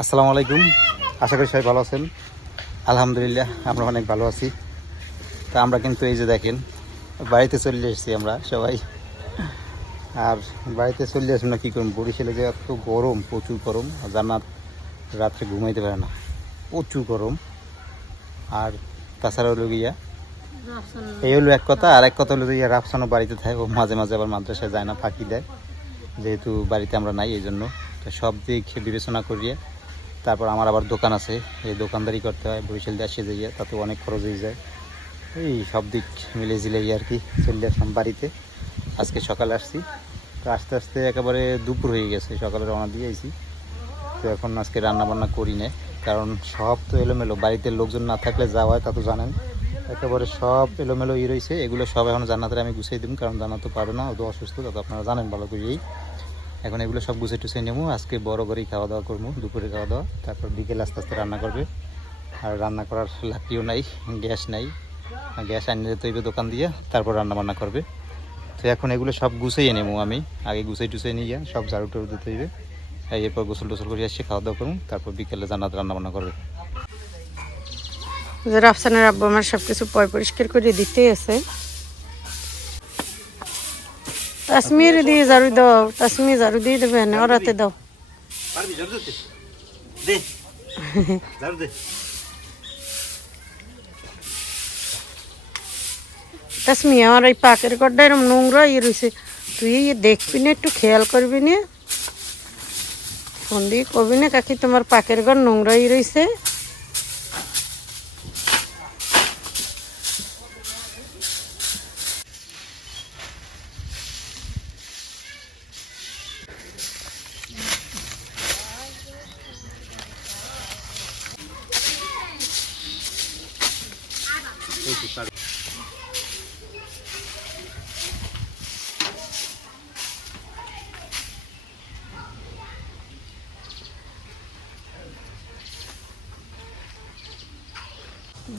আসসালামু আলাইকুম। আশা করি সবাই ভালো আছেন। আলহামদুলিল্লাহ আমরা অনেক ভালো আছি। তা আমরা কিন্তু এই যে দেখেন বাড়িতে চলে এসেছি আমরা সবাই। আর বাড়িতে চলে আসুন না কী করুন, বরিশালে যে এত গরম, প্রচুর গরম। জান্নাত রাত্রে ঘুমাইতে পারে না, প্রচুর গরম। আর তাছাড়া হলো গিয়া এই হলো এক কথা। আর এক কথা হলো গিয়া রাফসানও বাড়িতে থাকে, ও মাঝে মাঝে আবার মাদ্রাসায় যায় না, ফাঁকি দেয়, যেহেতু বাড়িতে আমরা নাই এই জন্য। তো সব দিক বিবেচনা করিয়ে তারপর আমার আবার দোকান আছে, এই দোকানদারি করতে হয়, বরিশাল দিয়ে আসে যাইয়া, তাতে অনেক খরচ হয়ে যায়। এই সব দিক মিলে জিলে আর কি চলে আসলাম বাড়িতে। আজকে সকালে আসছি, তো আস্তে আস্তে একেবারে দুপুর হয়ে গেছে, সকালে রওনা দিয়ে আইছি। তো এখন আজকে রান্না বান্না করি না, কারণ সব তো এলোমেলো, বাড়িতে লোকজন না থাকলে যাওয়া হয় তা তো জানেন, একেবারে সব এলোমেলো রয়েছে। এগুলো সব এখন জান্নাতের আমি গুছিয়ে দিব, কারণ জান্নাত তো পারবে না, ও তো অসুস্থ, তা তো আপনারা জানেন ভালো করেই। এখন এগুলো সব গুছিয়ে টুছিয়ে নেবো, আজকে বড় করেই খাওয়া দাওয়া করবো, দুপুরে খাওয়া দাওয়া, তারপর বিকেল আস্তে আস্তে রান্না করবে। আর রান্না করার লাকড়িও নাই, গ্যাস নাই, গ্যাস আনিয়ে তৈবে দোকান দিয়ে, তারপর রান্না বান্না করবে। তো এখন এগুলো সব গুছিয়ে নেবো আমি, আগে গুছিয়ে টুছিয়ে নিয়ে সব ঝাড়ু টাড়ু দিতে হইবে। এরপর গোসল টোসল করে এসে খাওয়া দাওয়া করুন, তারপর বিকেলে জান্নাত রান্না বান্না করবে। রাফসানের আব্বু আমার সবকিছু পরিষ্কার করে দিতে আছে। তাসমির দিয়ে ঝাড়ু দাও, তাসমির ঝাড়ু দিয়ে দেবে না, ওরাতে দাও। তাসমি আমার এই পাকের গড্ডা এরকম নোংরা রয়েছে, তুই দেখবি না, একটু খেয়াল করবি না, ফোন দিয়ে কবি না কাকি তোমার পাকের ঘর নোংরা রয়েছে।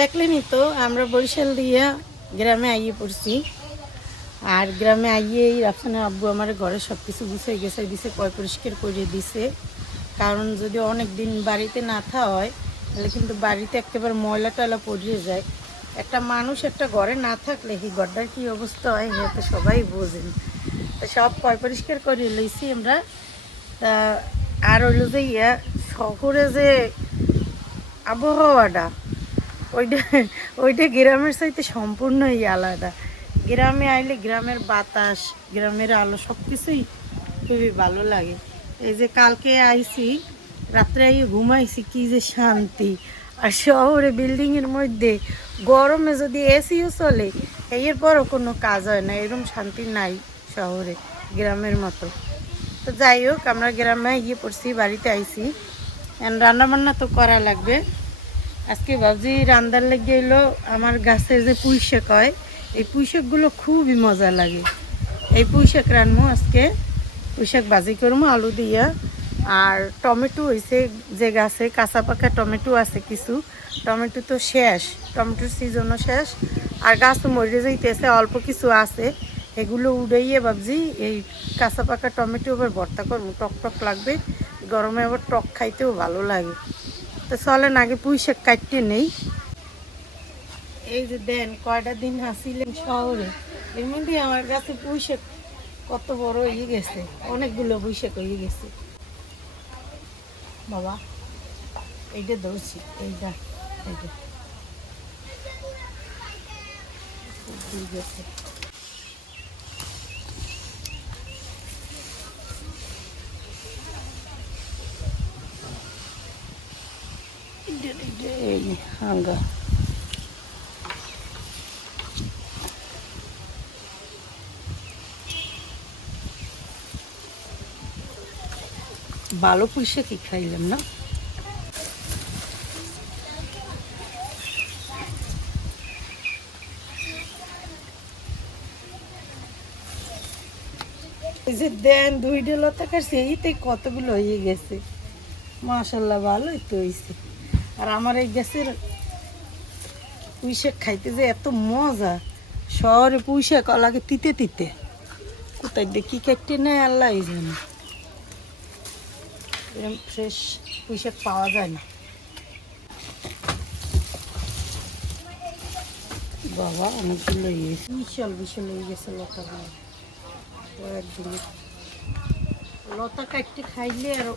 দেখলেনি তো আমরা বরিশাল দিয়ে গ্রামে আইয়ে পড়ছি। আর গ্রামে আইয়ে এই রাফসানের আব্বু আমার ঘরে সব কিছু গুছিয়ে গেছে দিছে, পরিষ্কার করে দিছে। কারণ যদি অনেক দিন বাড়িতে না থাকা হয় তাহলে কিন্তু বাড়িতে একেবারে ময়লা টয়লা পড়িয়ে যায়। একটা মানুষ একটা ঘরে না থাকলে এই ঘরটার কী অবস্থা হয় এটা তো সবাই বোঝেন। তো সব পরিষ্কার করে লইছি আমরা। তা আর হইলো যে শহরে যে আবহাওয়াটা, ওইটা ওইটা গ্রামের চাইতে সম্পূর্ণই আলাদা। গ্রামে আইলে গ্রামের বাতাস, গ্রামের আলো সব কিছুই খুবই ভালো লাগে। এই যে কালকে আইছি, রাত্রে আইয়ে ঘুমাইছি, কি যে শান্তি। আর শহরে বিল্ডিংয়ের মধ্যে গরমে যদি এসিও চলে, এরপরও কোনো কাজ হয় না, এরকম শান্তি নাই শহরে গ্রামের মতো। তো যাই হোক, আমরা গ্রামে গিয়ে পড়ছি, বাড়িতে আইছি, রান্না বান্না তো করা লাগবে। আজকে ভাবছি রান্নার লেগে এলো আমার গাছের যে পুঁই শাক হয়, এই পুঁই শাকগুলো খুবই মজা লাগে। এই পুঁই শাক রান্নবো আজকে, পুঁই শাক ভাজি করবো আলু দিয়া। আর টমেটো হয়েছে যে গাছে, কাঁচা পাকা টমেটো আছে কিছু, টমেটো তো শেষ, টমেটোর সিজনও শেষ, আর গাছও মরে যাইতেছে, অল্প কিছু আছে, এগুলো উড়াইয়ে ভাবছি এই কাঁচা পাকা টমেটো আবার ভর্তা করবো, টক টক লাগবে, গরমে আবার টক খাইতেও ভালো লাগে। তো চলেন আগে পুঁই শাক কাটতে নেই। এই যে দেন কয়টা দিন হাসিলেন শহরে, এর মধ্যে আমার কাছে পুঁই শাক কত বড় হয়ে গেছে, অনেকগুলো পুঁই শাক হয়ে গেছে। বাবা এইটা ধরছি, এইটা এইটা গেছে। হাঙ্গা ভালো পুষে কি খাইলাম না। এই যে দেন দুই ডেলতা কাটছে, এইতে কতগুলো হয়ে গেছে, মাশাল্লাহ ভালোই তো হয়েছে। আর আমার এই গ্যাসের পুঁই শাক খাইতে যে এত মজা, শহরে পুঁই শাক লাগে তিতে তিতে, কোথায় দেখি কাটতে নেয় আল্লাহ জানে। এরকম ফ্রেশ পুঁই শাক পাওয়া যায় না। বাবা অনেকগুলো বিশাল বিশাল হয়ে গেছে লতাগুলো। একদিনে লতা কাটতে খাইলে আরো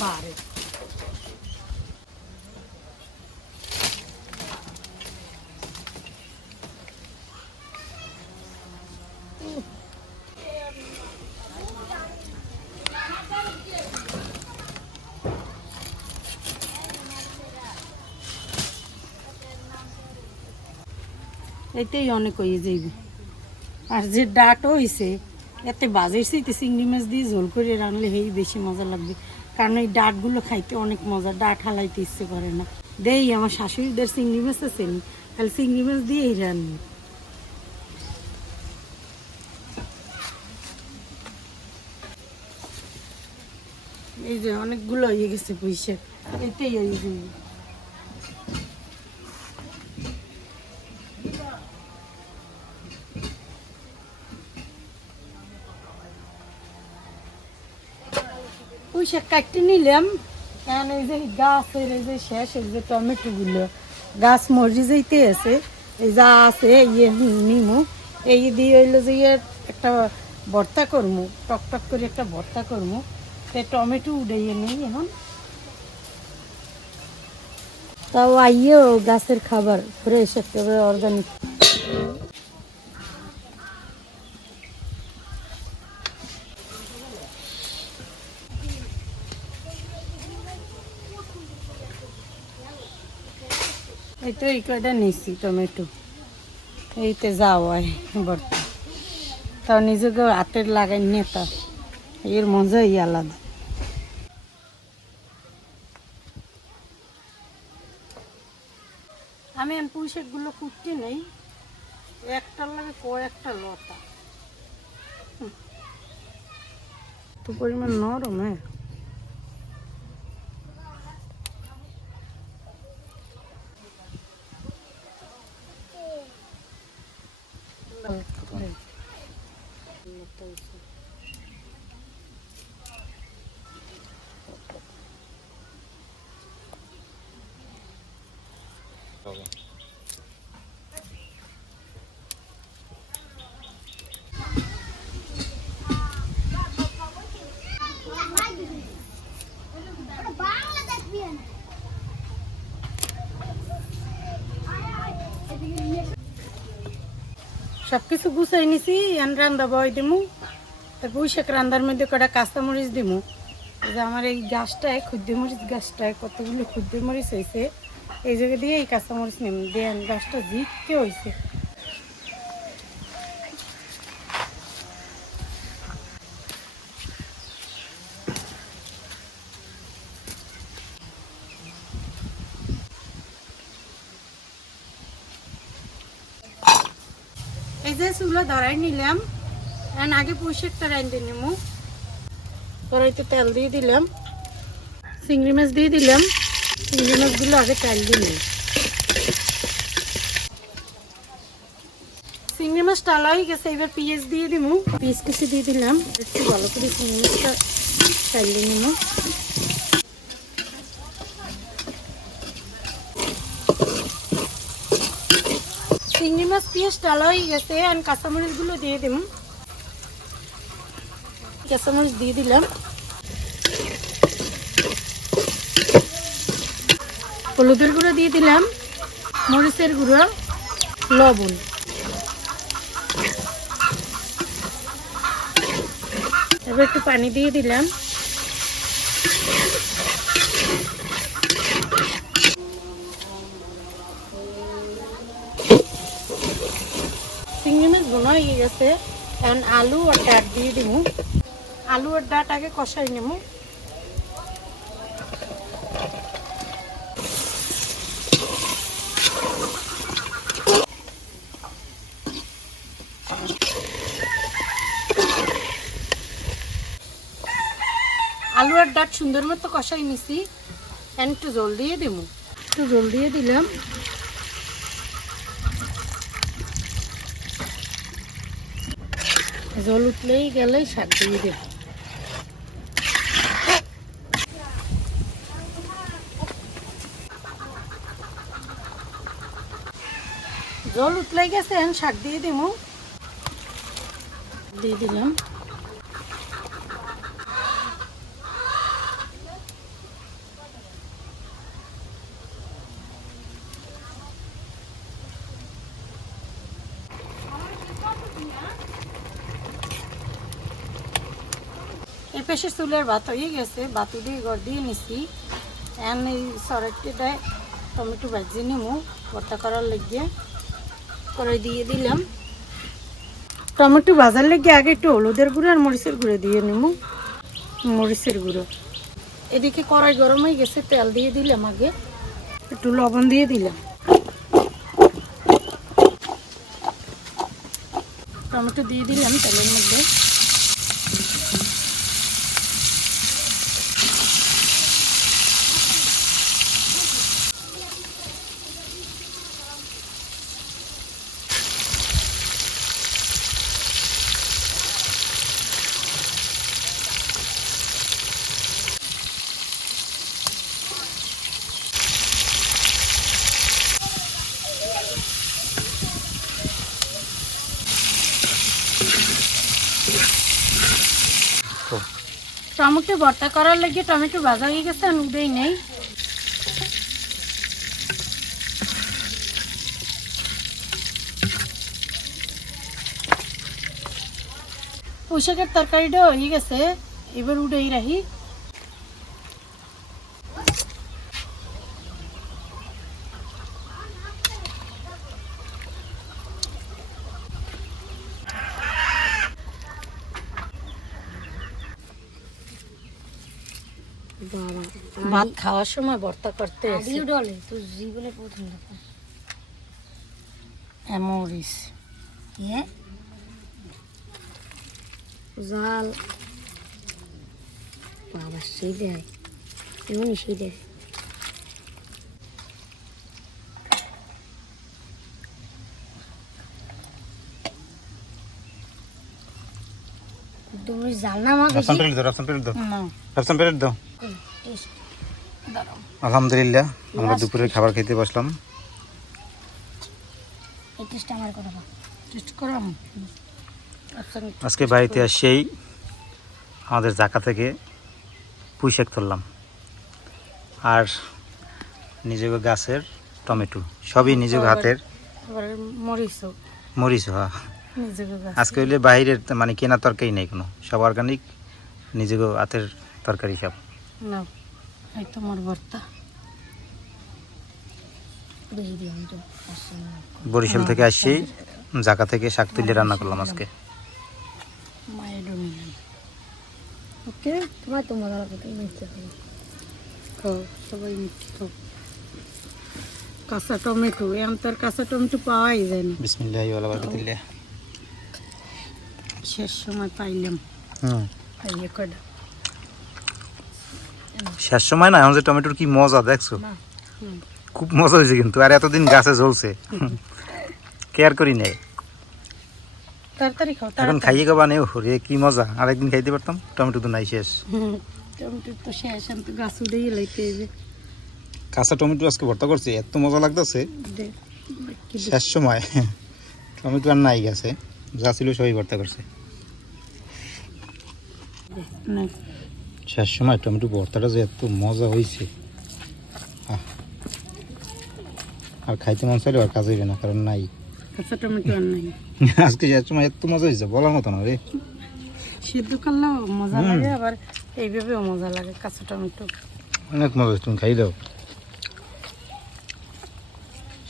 বাড়ে। এতেই অনেক হয়ে যাইবে। আর যে ডাঁটও হয়েছে এতে বাজের চাইতে চিংড়ি মাছ দিয়ে ঝোল করে রানলে হেই বেশি মজা লাগবে, কারণ এই ডাঁটগুলো খাইতে অনেক মজা, ডাঁট হালাইতে ইচ্ছে করে না। দেই আমার শাশুড়িদের চিংড়ি মাছ আছে নি, তাহলে চিংড়ি মাছ দিয়েই রান্নি। এই যে অনেকগুলো হয়ে গেছে পুঁইশাক, এতেই হয়ে যাবে। পুঁইশাক কাটতে নিলাম, কারণ এই যে গাছের এই যে শেষ এই যে টমেটোগুলো গাছ মরি যাইতে আছে, এই যা আছে ইয়ে নিমু, এই দিয়ে হইলো যে ইয়ে একটা ভর্তা করমু, টক টক করে একটা ভর্তা করমু। তাই টমেটো উড়াইয়ে নেই এখন। তাও আইয়েও গাছের খাবার ফ্রেশ একেবারে অর্গানিক। এই তো এই কয়টা নিচ্ছি টমেটো, এইতে যাওয়ায় ভর্তা। তাও নিজেকে হাতের লাগাই নেতা, এর মজাই আলাদা। আমি পুঁই শাকগুলো কুটতে নেই, একটার লাগে কয়েকটা লতা, তো পরিমাণ নরম। হ্যাঁ সবকিছু গুছাই নিছি, রান্না বয় দিমু। তারপর পুঁই শাক রান্নার মধ্যে কটা কাঁচামরিচ দিমু। যে আমার এই গাছটায় খুদ্দে মরিচ গাছটায় কতগুলো খুদ্দে মরিচ হয়েছে, এই জায়গা দিয়ে এই কাঁচামরিচ নিম দেন, গাছটা জিততে হয়েছে। এই যে চুলা ধরাই নিলাম, আগে পুঁই শাকটা রাঁধতে নিমু। কড়াইতে তেল দিয়ে দিলাম, চিংড়ি মাছ দিয়ে দিলাম। চিংড়ি মাছগুলো আগে তেল দিয়ে নিই। চিংড়ি মাছ টালা হয়ে গেছে, এবার পেঁয়াজ দিয়ে দিমু। পেঁয়াজ কুচি দিয়ে দিলাম, একটু ভালো করে চিংড়ি মাছটা তেল দিয়ে নিমু। চিংড়ি মাছ পেঁয়াজ টালা হয়ে গেছে, আর কাঁচামরিচগুলো দিয়ে দিমু। কাঁচামরিচ দিয়ে দিলাম, হলুদের গুঁড়ো দিয়ে দিলাম, মরিচের গুঁড়ো, লবণ। এবার একটু পানি দিয়ে দিলাম। চিংড়ি মাছ বোনা হয়ে গেছে, এখন আলু আর ডাঁট দিয়ে দিব। আলু আর ডাঁট আগে কষাই নেব। আলু আর ডাঁট সুন্দর মতো কষাই নিছি, একটু জল দিয়ে দেব। একটু জল দিয়ে দিলাম। জল উঠলেই গেলেই শাক দিয়ে দেব। জল উতলাই গেছে, এখন শাক দিয়ে দিমু। দিয়ে দিলাম। এই পাশে চুলের ভাত হয়ে গেছে, বাতি দিয়ে ঘর দিয়ে নিছি। এখন এই সরাইটিটায় টমেটো ভাজি নিমু ভর্তা করার লেগে, করে দিয়ে দিলাম। টমেটো ভাজার লেগে আগে একটু হলুদের গুঁড়ো আর মরিচের গুঁড়ো দিয়ে নিমু, মরিচের গুঁড়ো। এদিকে কড়াই গরম হয়ে গেছে, তেল দিয়ে দিলাম, আগে একটু লবণ দিয়ে দিলাম। টমেটো দিয়ে দিলাম তেলের মধ্যে। টমেটো ভর্তা করার লেগে টমেটো ভাজা হয়ে গেছে, আর উদেই নেই। পুঁইশাকের তরকারিটা হয়ে গেছে, এবার উডেই রাখি। ভাত খাওয়ার সময় ভর্তা করতে মরিচ জাল বাবা সেই দেয়, এমনই সেই দেয়। তুমি জাল না মা বেশি দাও। আলহামদুলিল্লাহ, আমরা দুপুরের খাবার খেতে বসলাম। এই টেস্টটা আমার কথা টেস্ট করাম। আজকে বাড়িতে আসেই আমাদের জাকা থেকে পুঁইশাক তুললাম, আর নিজের গাছের টমেটো, সবই নিজের হাতের। মরিচ আজকে হইলে বাইরের মানে কেনা তরকারি নেই কোনো, সব অর্গানিক, নিজের হাতের তরকারি সব। না এই তোমার ভর্তা বরিশাল থেকে আসছি, জাকা থেকে শাক তুলে রান্না করলাম আজকে। ওকে, তোমার তো মজা লাগে, তুমি মিষ্টি খাও, সবাই মিষ্টি খাও। কাঁচা টমেটো, এখন তো আর কাঁচা টমেটো পাওয়াই যায় না। বিসমিল্লাহি ওয়া বারাকাতুল্লাহ। শেষ সময় পাইলাম। পাইলে কয়টা শেষ সময় না, এখন যে টমেটোর কি মজা দেখছো, খুব মজা হয়েছে কিন্তু। আর এতদিন গাছে জ্বলছে, কেয়ার করি নাই। তাড়াতাড়ি খাও, এখন খাইয়ে খাবা নেই, রে কি মজা। আরেকদিন খাইতে পারতাম, টমেটো তো নাই, শেষ। টমেটো তো শেষ, আমি তো গাছ উড়েই লাইতে। কাঁচা টমেটো আজকে ভর্তা করছে, এত মজা লাগতেছে। শেষ সময় টমেটো আর নাই গেছে, যা ছিল সবই ভর্তা করছে। শেষ সময় টমেটো ভর্তাটা যে এত মজা হয়েছে, আর খাইতে মন চাইলে আর কাজ হইবে না, কারণ নাই কাঁচা টমেটো আর নাই। আজকে শেষ সময় এত মজা হয়েছে বলার মতো না রে। সিদ্ধ করলেও মজা লাগে, আবার এইভাবেও মজা লাগে। কাঁচা টমেটো অনেক মজা হয়েছে, তুমি খাই দাও,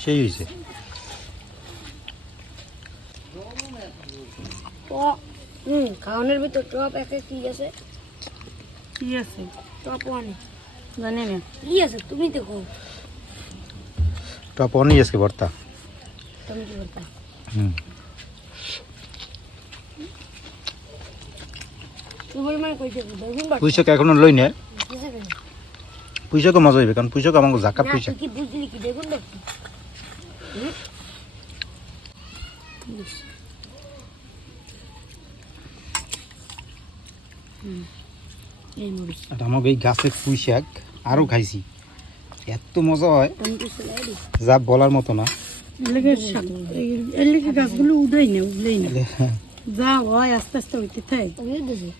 সেই হয়েছে। খাওয়ানোর ভিতর টপ একে কি আছে, কি আছে টপ ওয়ান জানি না কি আছে, তুমি দেখো। টপ অনই আজকে ভর্তা। টমেটো ভর্তা পরিমাণ কইতে দেখুন। পুঁইশাক এখনো লই না, পুঁইশাকও মজা হইবে, কারণ পুঁইশাক আমাকে জাকা পুঁইশাক। কি বুঝলি কি দেখুন দেখি। এই মরিচ আর আমাকে এই গাছের পুঁইশাক আরও খাইছি, এত মজা হয় যা বলার মতো না। এর লেগে গাছগুলো উঠাই না, উঠলেই না, যা হয় আস্তে আস্তে হইতে থাকে। ওই দিছি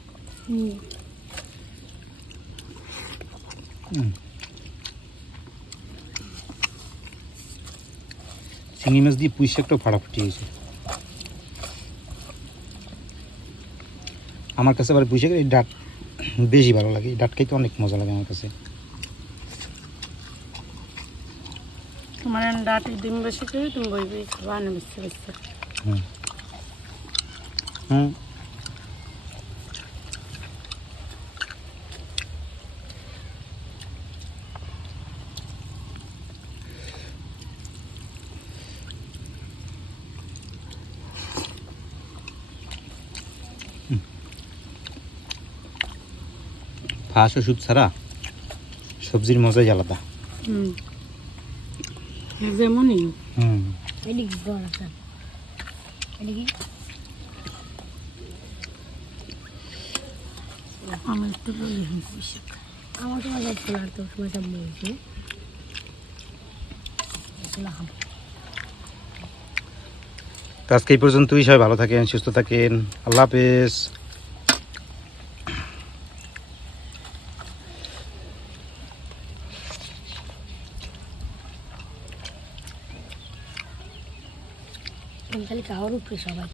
চিংড়ি মাছ দিয়ে পুঁই শাকটাও ফাটাফাটি হয়েছে। আমার কাছে আবার পুঁই শাকের এই ডাট বেশি ভালো লাগে, এই ডাট খাইতে অনেক মজা লাগে আমার কাছে। তোমার ডাটি ডিম বেশি করে তুমি বইবি খাবা না বেশি বেশি। হুম হুম ফাঁস ওষুধ ছাড়া সবজির মজাই আলাদা। যেমনই হুম এদিক গড় আছে এদিকে আমি একটু বলি পুঁই আমার তো মজা ছিল তো সময় সব বলছি তো আজকে এই পর্যন্তই, সবাই ভালো থাকেন, সুস্থ থাকেন, আল্লাহ হাফেজ। খালি খাওয়ার উপরে সবাই